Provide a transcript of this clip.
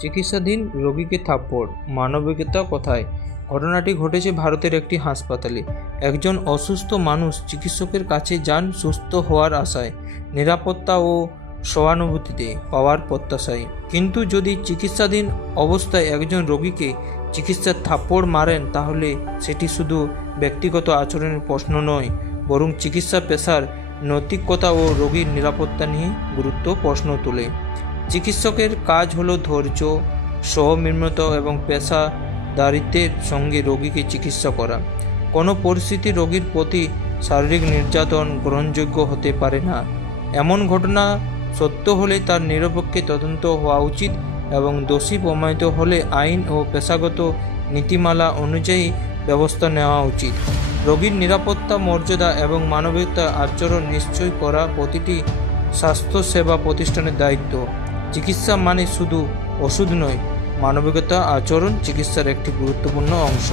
চিকিৎসাধীন রোগীকে থাপ্পড়, মানবিকতা কোথায়? ঘটনাটি ঘটেছে ভারতের একটি হাসপাতালে। একজন অসুস্থ মানুষ চিকিৎসকের কাছে যান সুস্থ হওয়ার আশায়, নিরাপত্তা ও সহানুভূতিতে পাওয়ার প্রত্যাশায়। কিন্তু যদি চিকিৎসাধীন অবস্থায় একজন রোগীকে চিকিৎসার থাপ্পড় মারেন, তাহলে সেটি শুধু ব্যক্তিগত আচরণের প্রশ্ন নয়, বরং চিকিৎসা পেশার নৈতিকতা ও রোগীর নিরাপত্তা নিয়ে গুরুত্ব প্রশ্ন তোলে। চিকিৎসকের কাজ হলো ধৈর্য, সহমর্মিতা এবং পেশাদারিত্বের সঙ্গে রোগীকে চিকিৎসা করা। কোনো পরিস্থিতি রোগীর প্রতি শারীরিক নির্যাতন গ্রহণযোগ্য হতে পারে না। এমন ঘটনা সত্য হলে তার নিরপেক্ষ তদন্ত হওয়া উচিত এবং দোষী প্রমাণিত হলে আইন ও পেশাগত নীতিমালা অনুযায়ী ব্যবস্থা নেওয়া উচিত। রোগীর নিরাপত্তা, মর্যাদা এবং মানবিকতার আচরণ নিশ্চয় করা প্রতিটি স্বাস্থ্যসেবা প্রতিষ্ঠানের দায়িত্ব। চিকিৎসা মানে শুধু ওষুধ নয়, মানবিকতা আচরণ চিকিৎসার একটি গুরুত্বপূর্ণ অংশ।